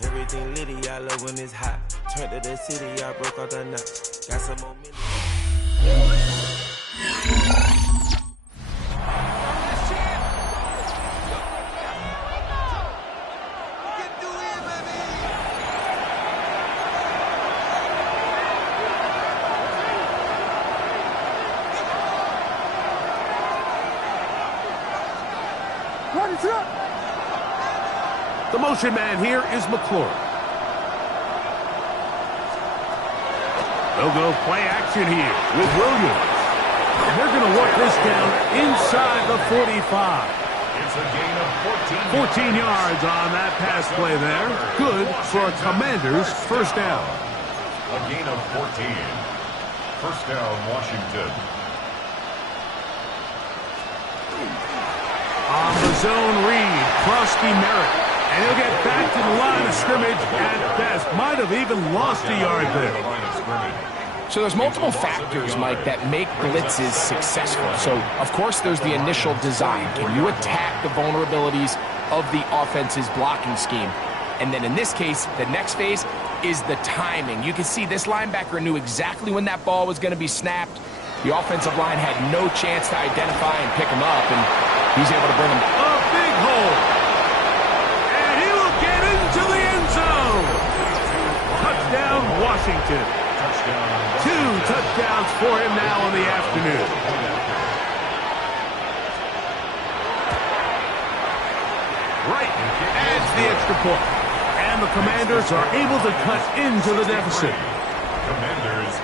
Everything litty, I love when it's hot. Turned to the city, I broke all the knots. Got some momentum. The motion man here is McLaurin. They'll go play action here with Williams. And they're going to work this down inside the 45. It's a gain of 14 yards on that pass play there. Good for a Commanders first down. A gain of 14. First down, Washington. On the zone read, Crosby Merritt. And he'll get back to the line of scrimmage at best. Might have even lost a yard there. So there's multiple factors, Mike, that make blitzes successful. So, of course, there's the initial design. Can you attack the vulnerabilities of the offense's blocking scheme? And then in this case, the next phase is the timing. You can see this linebacker knew exactly when that ball was going to be snapped. The offensive line had no chance to identify and pick him up, and he's able to bring him a big hole. To the end zone. Touchdown, Washington. Touchdown. 2 touchdowns for him now in the afternoon. Right adds the extra point. And the Commanders are able to cut into the deficit. Commanders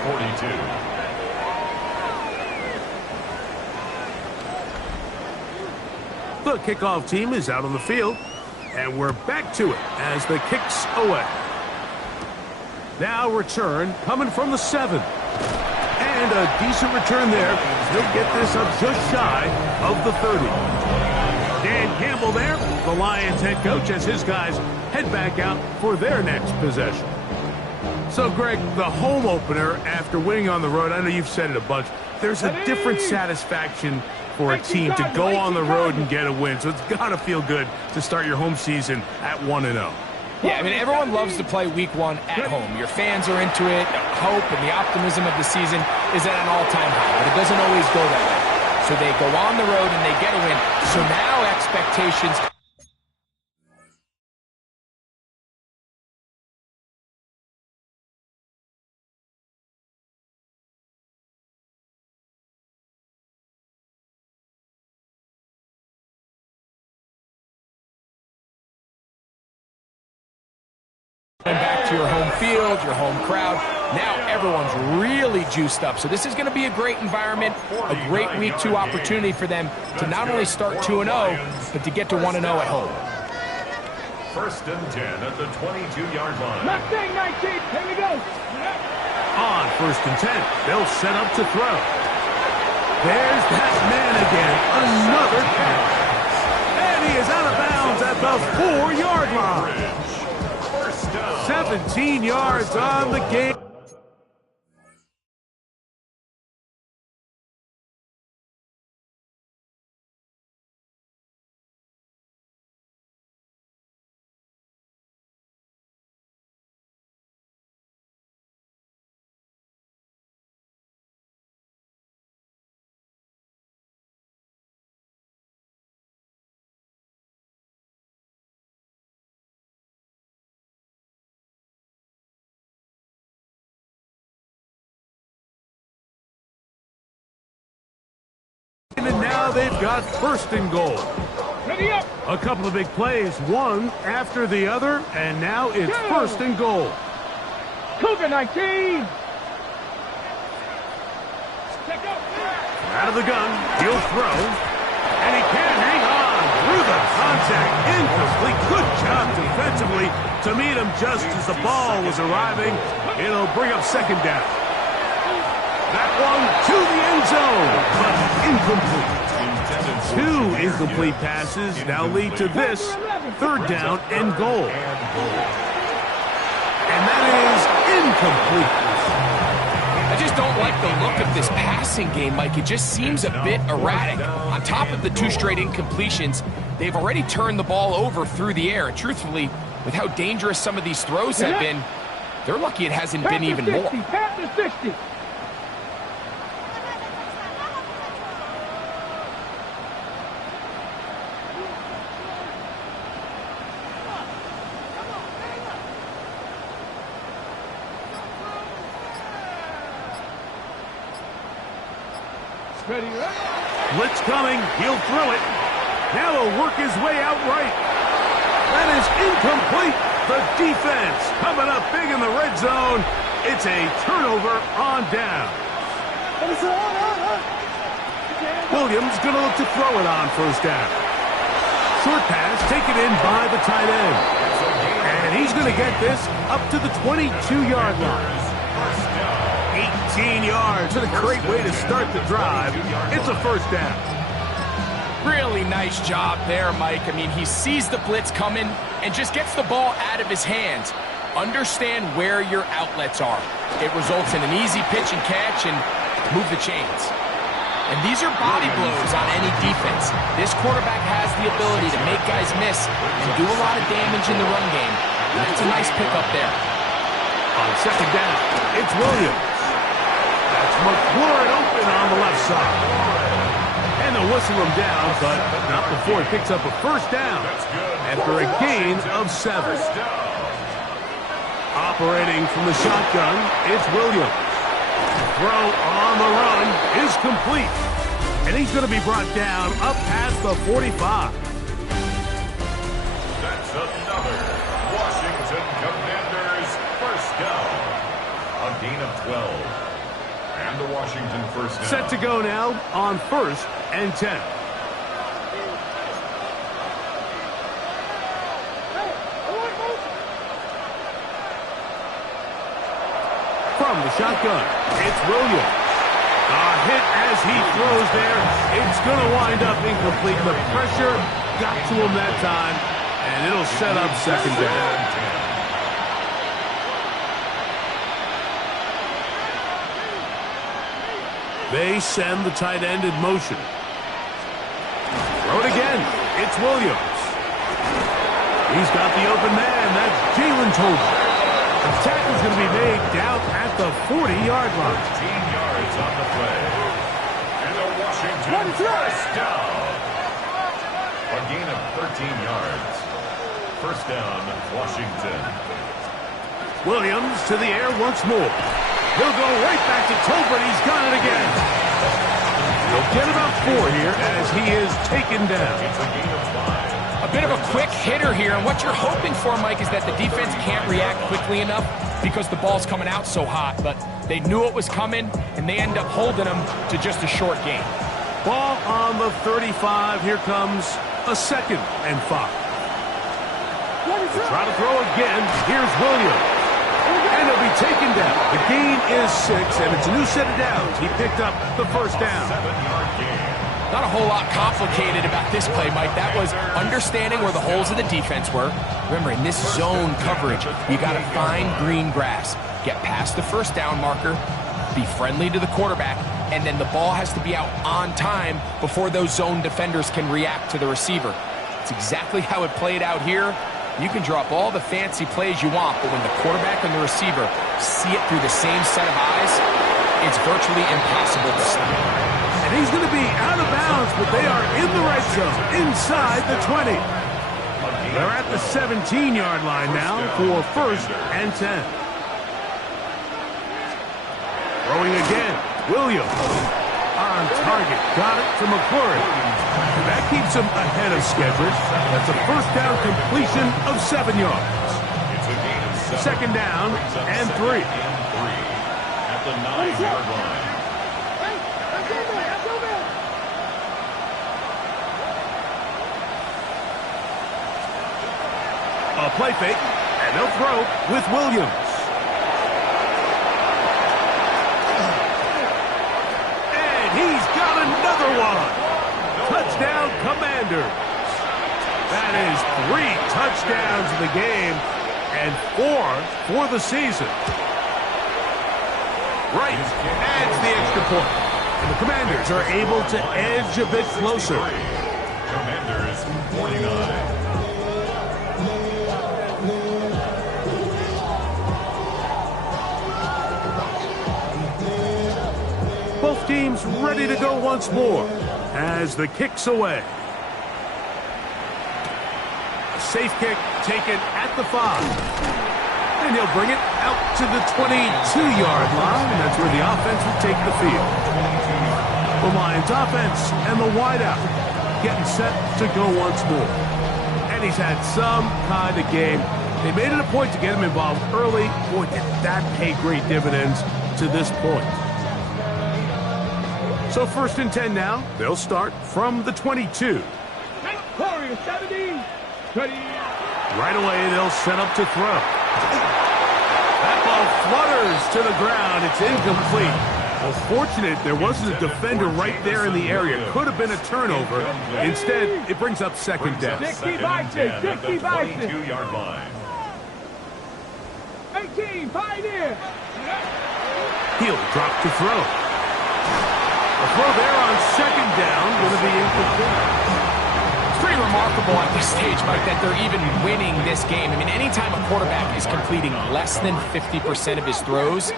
42. The kickoff team is out on the field. And we're back to it as the kick's away. Now return coming from the 7. And a decent return there. He'll get this up just shy of the 30. Dan Campbell there, the Lions head coach, as his guys head back out for their next possession. So, Greg, the home opener after winning on the road, I know you've said it a bunch, there's a different satisfaction for a team to go on the road and get a win. So it's got to feel good to start your home season at 1-0. Yeah, I mean, everyone loves to play week 1 at home. Your fans are into it. The hope and the optimism of the season is at an all-time high, but it doesn't always go that way. So they go on the road and they get a win. So now expectations... back to your home field, your home crowd. Now everyone's really juiced up. So this is going to be a great environment, a great week 2 opportunity for them to not only start 2-0, but to get to 1-0 at home. First and 10 at the 22-yard line. Mustang 19, here we go. On first and 10, they'll set up to throw. There's that man again, another catch. And he is out of bounds at the 4-yard line. 17 yards on the game. And now they've got first and goal. Ready up. A couple of big plays, one after the other, and now it's first and goal. Cougar 19. Out of the gun, he'll throw, and he can't hang on through the contact. Incomplete. Good job defensively to meet him just as the ball was arriving. It'll bring up second down. That one to the end zone, but incomplete. 2 incomplete passes now lead to this third down and goal. And that is incomplete. I just don't like the look of this passing game, Mike. It just seems a bit erratic. On top of the 2 straight incompletions, they've already turned the ball over through the air. And truthfully, with how dangerous some of these throws have been, they're lucky it hasn't been even more. Pass to 60. Ready, right? Blitz coming. He'll throw it. Now he'll work his way out right. That is incomplete. The defense coming up big in the red zone. It's a turnover on down. Williams going to look to throw it on first down. Short pass taken in by the tight end. And he's going to get this up to the 22-yard line. 18 yards. What a great way to start the drive. It's a first down. Really nice job there, Mike. I mean, he sees the blitz coming and just gets the ball out of his hands. Understand where your outlets are. It results in an easy pitch and catch and move the chains. And these are body blows on any defense. This quarterback has the ability to make guys miss and do a lot of damage in the run game. That's a nice pickup there. On second down, it's Williams. That's McLaurin open on the left side. And they'll whistle him down, but not before he picks up a first down after a gain of 7. Operating from the shotgun, it's Williams. Throw on the run is complete. And he's going to be brought down up past the 45. That's another Washington Commanders first down. A gain of 12. And the Washington first down. Set to go now on 1st and 10. From the shotgun, it's Williams. A hit as he throws there. It's going to wind up incomplete. The pressure got to him that time, and it'll set up second down. They send the tight end in motion. Throw it again. It's Williams. He's got the open man. That's Jalen Tolbert. The tackle's going to be made down at the 40-yard line. 13 yards on the play. And the Washington first down. A gain of 13 yards. First down, Washington. Williams to the air once more. He'll go right back to Tolbert. He's got it again. He'll get about 4 here as he is taken down. It's a gain of 5. A bit of a quick hitter here, and what you're hoping for, Mike, is that the defense can't react quickly enough because the ball's coming out so hot, but they knew it was coming, and they end up holding them to just a short gain. Ball on the 35. Here comes a 2nd and 5. They'll try to throw again. Here's Williams. And he'll be taken down. The gain is 6, and it's a new set of downs. He picked up the first down. 7-yard gain. Not a whole lot complicated about this play, Mike. That was understanding where the holes of the defense were. Remember, in this zone coverage, you got to find green grass. Get past the first down marker, be friendly to the quarterback, and then the ball has to be out on time before those zone defenders can react to the receiver. It's exactly how it played out here. You can draw up all the fancy plays you want, but when the quarterback and the receiver see it through the same set of eyes, it's virtually impossible to stop. And he's going to be out of bounds, but they are in the red zone, inside the 20. They're at the 17-yard line now for 1st and 10. Throwing again, Williams on target. Got it to McLaurin. And that keeps him ahead of schedule. That's a first down completion of 7 yards. It's a gain of 7. Second down and 3. At the 9-yard line. A play fake, and they'll throw with Williams. And he's got another one. Touchdown, Commanders. That is 3 touchdowns in the game and 4 for the season. Wright adds the extra point. And the Commanders are able to edge a bit closer. Commanders 49. seems ready to go once more as the kick's away. A safe kick taken at the 5. And he'll bring it out to the 22-yard line, and that's where the offense will take the field. The Lions offense and the wideout getting set to go once more. And he's had some kind of game. They made it a point to get him involved early. Boy, did that pay great dividends to this point. So 1st and 10 now. They'll start from the 22. Warrior 70. Ready. Right away, they'll set up to throw. That ball flutters to the ground. It's incomplete. Well, fortunate there wasn't a defender right there in the area. Could have been a turnover. Instead, it brings up second down. 60 Bison. 60 Bison. 22-yard line. 18. Pioneer. He'll drop to throw. A throw there on second down. Going to be incomplete. It's pretty remarkable at this stage, Mike, that they're even winning this game. I mean, anytime a quarterback is completing less than 50% of his throws,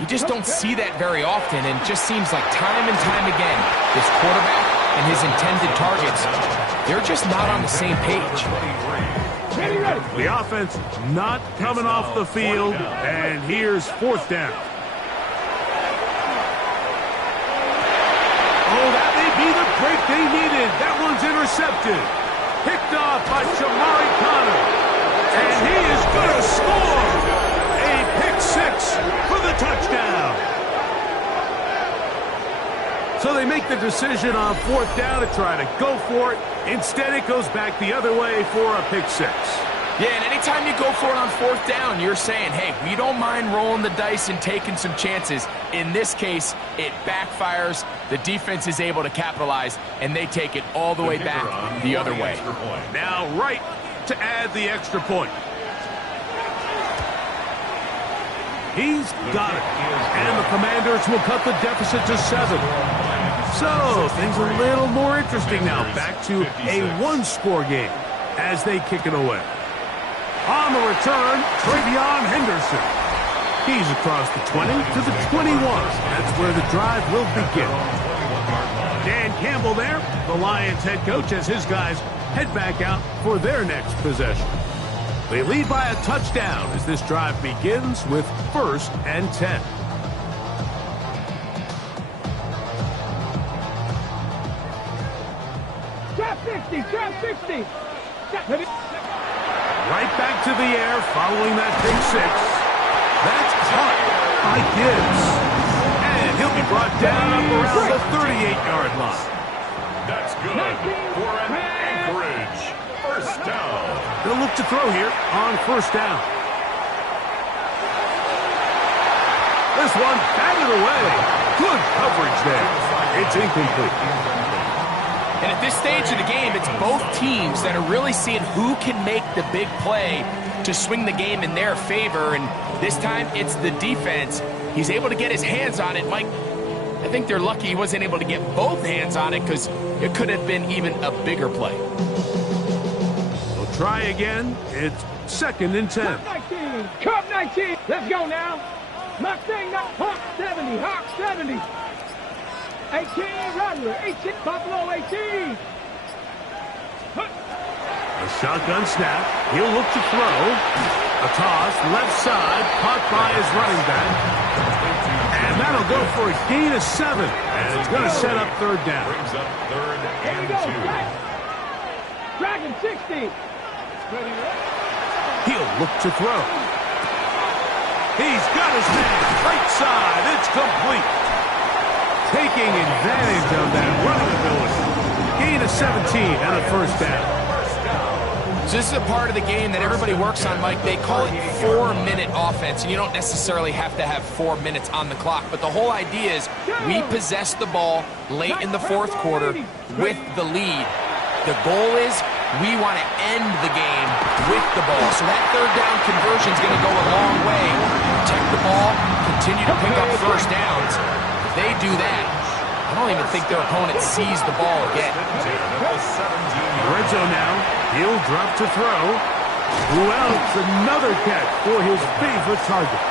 you just don't see that very often, and it just seems like time and time again, this quarterback and his intended targets, they're just not on the same page. The offense not coming off the field, and here's 4th down. Oh, that may be the break they needed. That one's intercepted. Picked off by Shamari Connor. And he is going to score. A pick 6 for the touchdown. So they make the decision on 4th down to try to go for it. Instead, it goes back the other way for a pick 6. Yeah, and anytime you go for it on 4th down, you're saying, hey, we don't mind rolling the dice and taking some chances. In this case, it backfires. The defense is able to capitalize, and they take it all the way back the other way. Now right to add the extra point. He's got it. And the Commanders will cut the deficit to 7. So things are a little more interesting now. Back to a one-score game as they kick it away. On the return, Travion Henderson. He's across the 20 to the 21. That's where the drive will begin. Dan Campbell there, the Lions head coach, as his guys head back out for their next possession. They lead by a touchdown as this drive begins with 1st and 10. Trap 60. Trap 60. Right back to the air following that pick 6. That's caught by Gibbs. And he'll be brought down up around the 38-yard line. That's good for an Anchorage 1st down. They'll look to throw here on 1st down. This one batted away. Good coverage there. It's incomplete. And at this stage of the game, it's both teams that are really seeing who can make the big play to swing the game in their favor. And this time, it's the defense. He's able to get his hands on it. Mike, I think they're lucky he wasn't able to get both hands on it because it could have been even a bigger play. We'll try again. It's 2nd and 10. Cup 19. Cup 19. Let's go now. Mustang, Hawk 70. Hawk 70. 18, Rattler, 18, Buffalo 18. A shotgun snap. He'll look to throw. A toss, left side, caught by his running back. And that'll go for a gain of 7. And it's going to set up 3rd down. Brings up 3rd Here we and go. 2. Dragon 60. He'll look to throw. He's got his man. Right side. It's complete. Taking advantage of that running ability. Gain of 17 and a 1st down. So this is a part of the game that everybody works on, Mike. They call it 4-minute offense, and you don't necessarily have to have 4 minutes on the clock. But the whole idea is we possess the ball late in the 4th quarter with the lead. The goal is we want to end the game with the ball. So that 3rd down conversion is going to go a long way. Protect the ball, continue to pick up 1st downs. If they do that, I don't even think their opponent sees the ball again. Red zone now. He'll drop to throw. Who else? Another catch for his favorite target.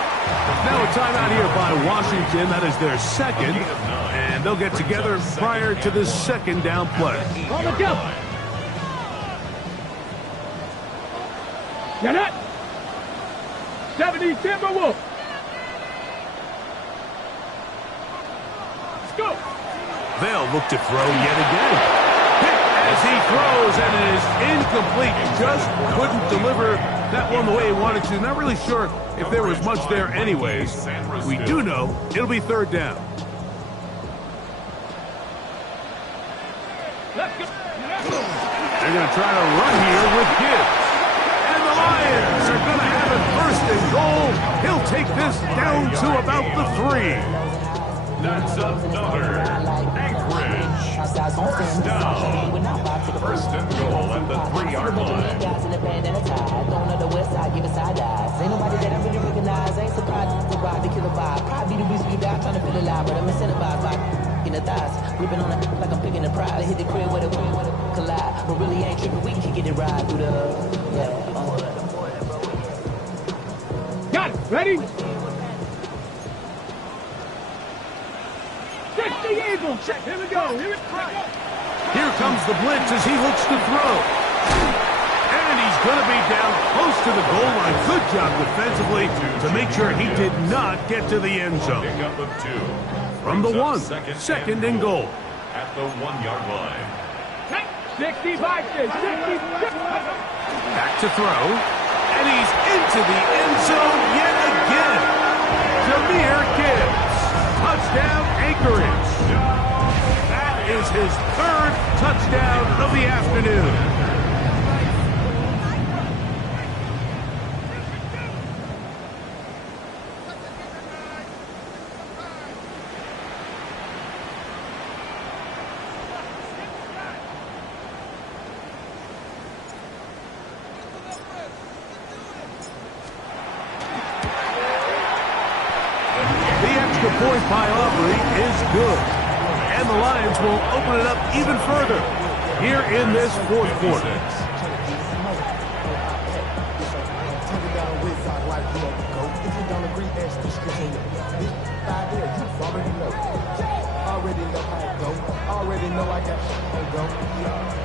Now a timeout here by Washington. That is their second. And they'll get together prior to the second down play. On the jump. You're not. 70 Timberwolves. Let's go. They'll look to throw yet again. Hit as he throws, and it is incomplete. Just couldn't deliver that one the way he wanted to. Not really sure if there was much there anyways. We do know it'll be third down. Let's go. They're going to try to run here with Gibbs. And the Lions are going to have it first and goal. He'll take this down to about the 3. That's another Anchorage. First down. First and goal at the 3-yard line. Ain't nobody that I really recognize. Ain't surprised to ride the killer vibe. Probably the reason you die trying to feel alive, but I'm incentivized by in the thighs. Ripping on it like I'm picking a prize. Hit the crib with a collide. But really ain't tripping. We can get it right through the Got it. Ready? 60 Eagles. Check. Here we go. Here we go. Here comes the blitz as he looks to throw. And he's going to be down close to the goal line. Good job defensively to make sure he did not get to the end zone. Pick up of 2. From the 1, second and goal. At the 1-yard line. 65. 60. Back to throw. And he's into the end zone yet again. Jahmyr Gibbs. Touchdown, Anchorage. That is his third touchdown of the afternoon. Point by Aubrey is good. And the Lions will open it up even further here in this fourth quarter. Already know how it go. Already know I got shit on go.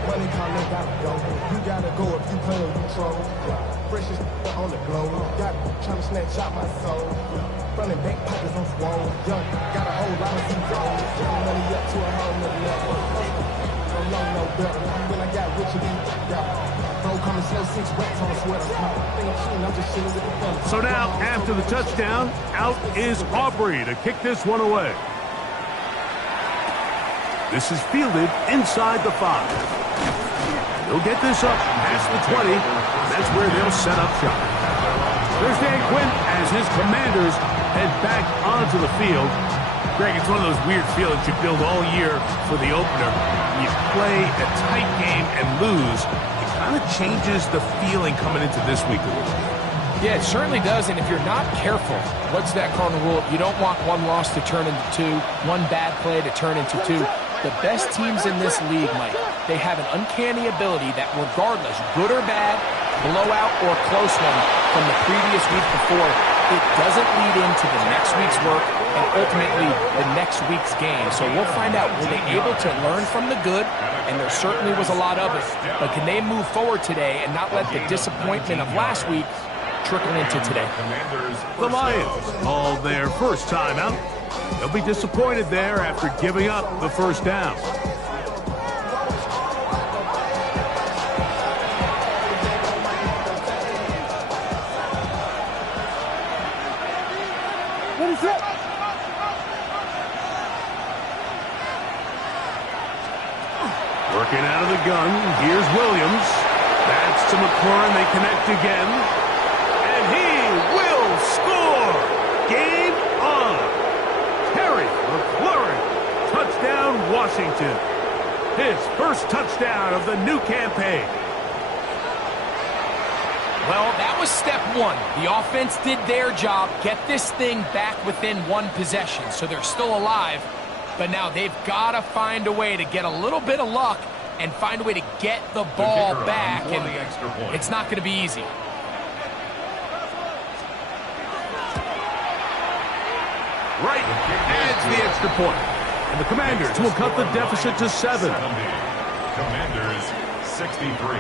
Money calling, gotta go. You gotta go if you play or you troll. Precious on the glow. Got trying to snatch out my soul. Running back pockets on swole. Young, got a whole lot of zeros. Young money up to a whole nother level. Don't know no better. When I got rich again, got bro coming slow, 6 racks on a sweater. Think I'm cheating, I'm just chilling with the fellas. So now, after the touchdown, out is Aubrey to kick this one away. This is fielded inside the 5. They'll get this up past the 20. That's where they'll set up shop. There's Dan Quinn as his Commanders head back onto the field. Greg, it's one of those weird feelings you build all year for the opener. You play a tight game and lose. It kind of changes the feeling coming into this week a little bit. Yeah, it certainly does, and if you're not careful, what's that cardinal rule? You don't want one loss to turn into 2, one bad play to turn into 2. The best teams in this league, Mike, they have an uncanny ability that regardless, good or bad, blowout or close one from the previous week before, it doesn't lead into the next week's work and ultimately the next week's game. So we'll find out, were they able to learn from the good? And there certainly was a lot of it. But can they move forward today and not let the disappointment of last week trickle into today? The Lions called their first timeout. They'll be disappointed there after giving up the first down. What is it? Working out of the gun. Here's Williams. That's to McLaurin. They connect again. And he will score. Game on. Terry McLaurin. Touchdown, Washington. His first touchdown of the new campaign. Well, that was step 1. The offense did their job, get this thing back within 1 possession, so they're still alive. But now they've got to find a way to get a little bit of luck and find a way to get the ball back. And it's not going to be easy. right, adds the extra point. And the Commanders will cut the deficit to 7. Commanders 63.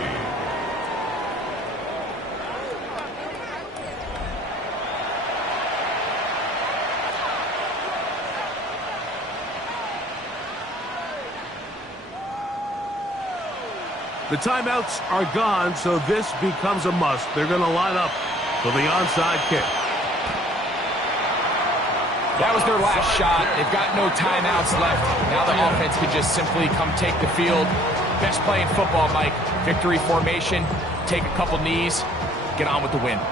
The timeouts are gone, so this becomes a must. They're going to line up for the onside kick. That was their last shot. They've got no timeouts left. Now the offense could just simply come take the field. Best play in football, Mike. Victory formation, take a couple knees, get on with the win.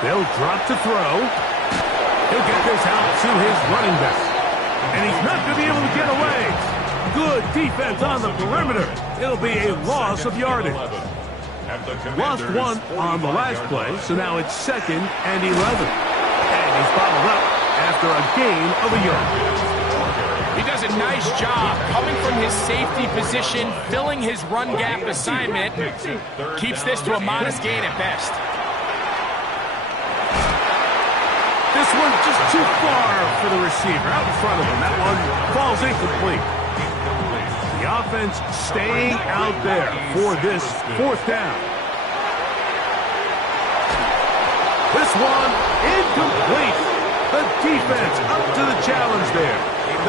They'll drop to throw. He'll get this out to his running back. And he's not going to be able to get away. Good defense on the perimeter. It'll be a loss of yardage. Lost one on the last play, so now it's 2nd and 11. And he's bottled up after a gain of a yard. He does a nice job coming from his safety position, filling his run gap assignment. Keeps this to a modest gain at best. This one's just too far for the receiver out in front of him. That one falls incomplete. The offense staying out there for this 4th down. This one incomplete. The defense up to the challenge there.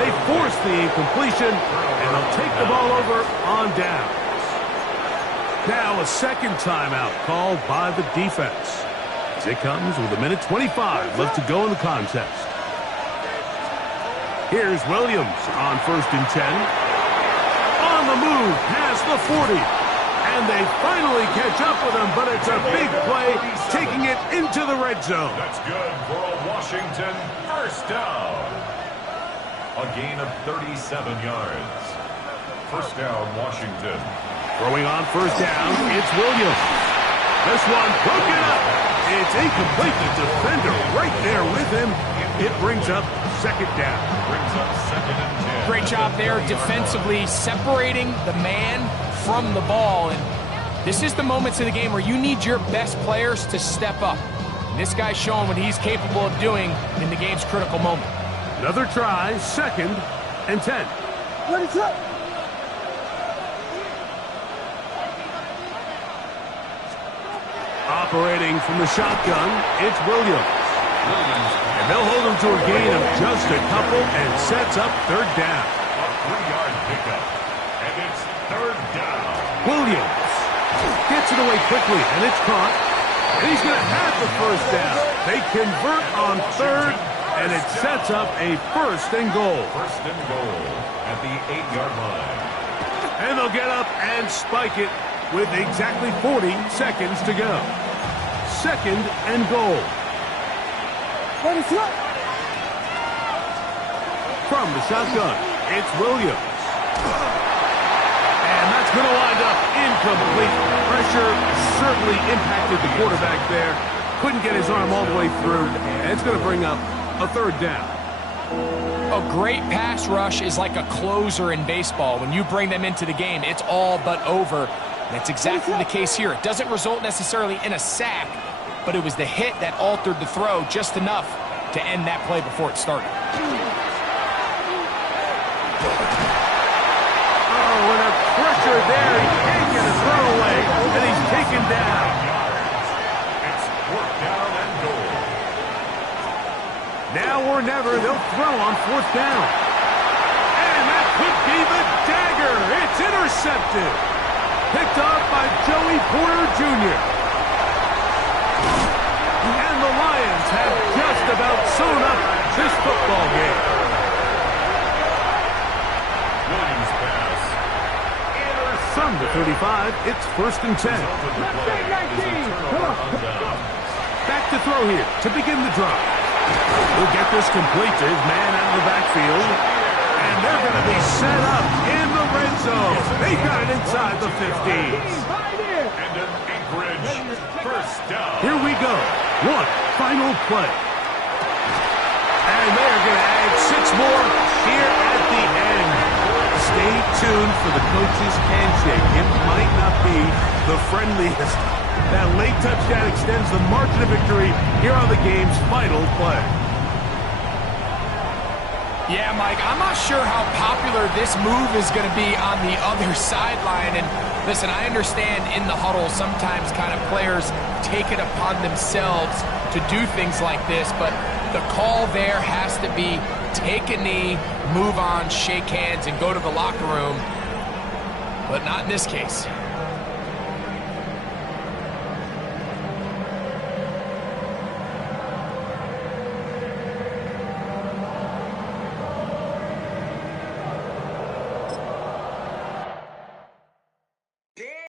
They force the incompletion, and they'll take the ball over on down. Now a 2nd timeout called by the defense. As it comes with 1:25 left to go in the contest. Here's Williams on 1st and 10. On the move past the 40. And they finally catch up with him, but it's a big play, taking it into the red zone. That's good for a Washington 1st down. A gain of 37 yards. 1st down, Washington. Throwing on 1st down, it's Williams. This one broken up. It's incomplete. The defender right there with him. It brings up 2nd down. Brings up 2nd and 10. Great job there defensively, separating the man from the ball. And this is the moments of the game where you need your best players to step up. And this guy's showing what he's capable of doing in the game's critical moment. Another try, 2nd and 10. What is up? Operating from the shotgun, it's Williams. And they'll hold him to a gain of just a couple and sets up 3rd down. A 3-yard pickup. And it's 3rd down. Williams gets it away quickly, and it's caught. And he's going to have the 1st down. They convert on 3rd, and it sets up a 1st and goal. 1st and goal at the 8-yard line. And they'll get up and spike it with exactly 40 seconds to go. 2nd and goal. What is up? From the shotgun, it's Williams. And that's going to wind up incomplete. Pressure certainly impacted the quarterback there. Couldn't get his arm all the way through. And it's going to bring up a 3rd down. A great pass rush is like a closer in baseball. When you bring them into the game, it's all but over. That's exactly the case here. It doesn't result necessarily in a sack, but it was the hit that altered the throw just enough to end that play before it started. Oh, and a pressure there. He can't get a throw away, and he's taken down. It's 4th down and goal. Now or never, they'll throw on 4th down. And that could be the dagger. It's intercepted. Picked off by Joey Porter Jr. And the Lions have just about sewn up this football game. Williams pass. From the 35, it's 1st and 10. Let's take 19. Come on. Back to throw here to begin the drive. He'll get this complete to his man out of the backfield. And they're going to be set up in the red zone. They've got it inside the 15. And an Anchorage 1st down. Here we go. One final play. And they're going to add 6 more here at the end. Stay tuned for the coach's handshake. It might not be the friendliest That late touchdown extends the margin of victory here on the game's final play. Yeah, Mike, I'm not sure how popular this move is going to be on the other sideline. And listen, I understand in the huddle sometimes kind of players take it upon themselves to do things like this, but the call there has to be take a knee, move on, shake hands, and go to the locker room. But not in this case.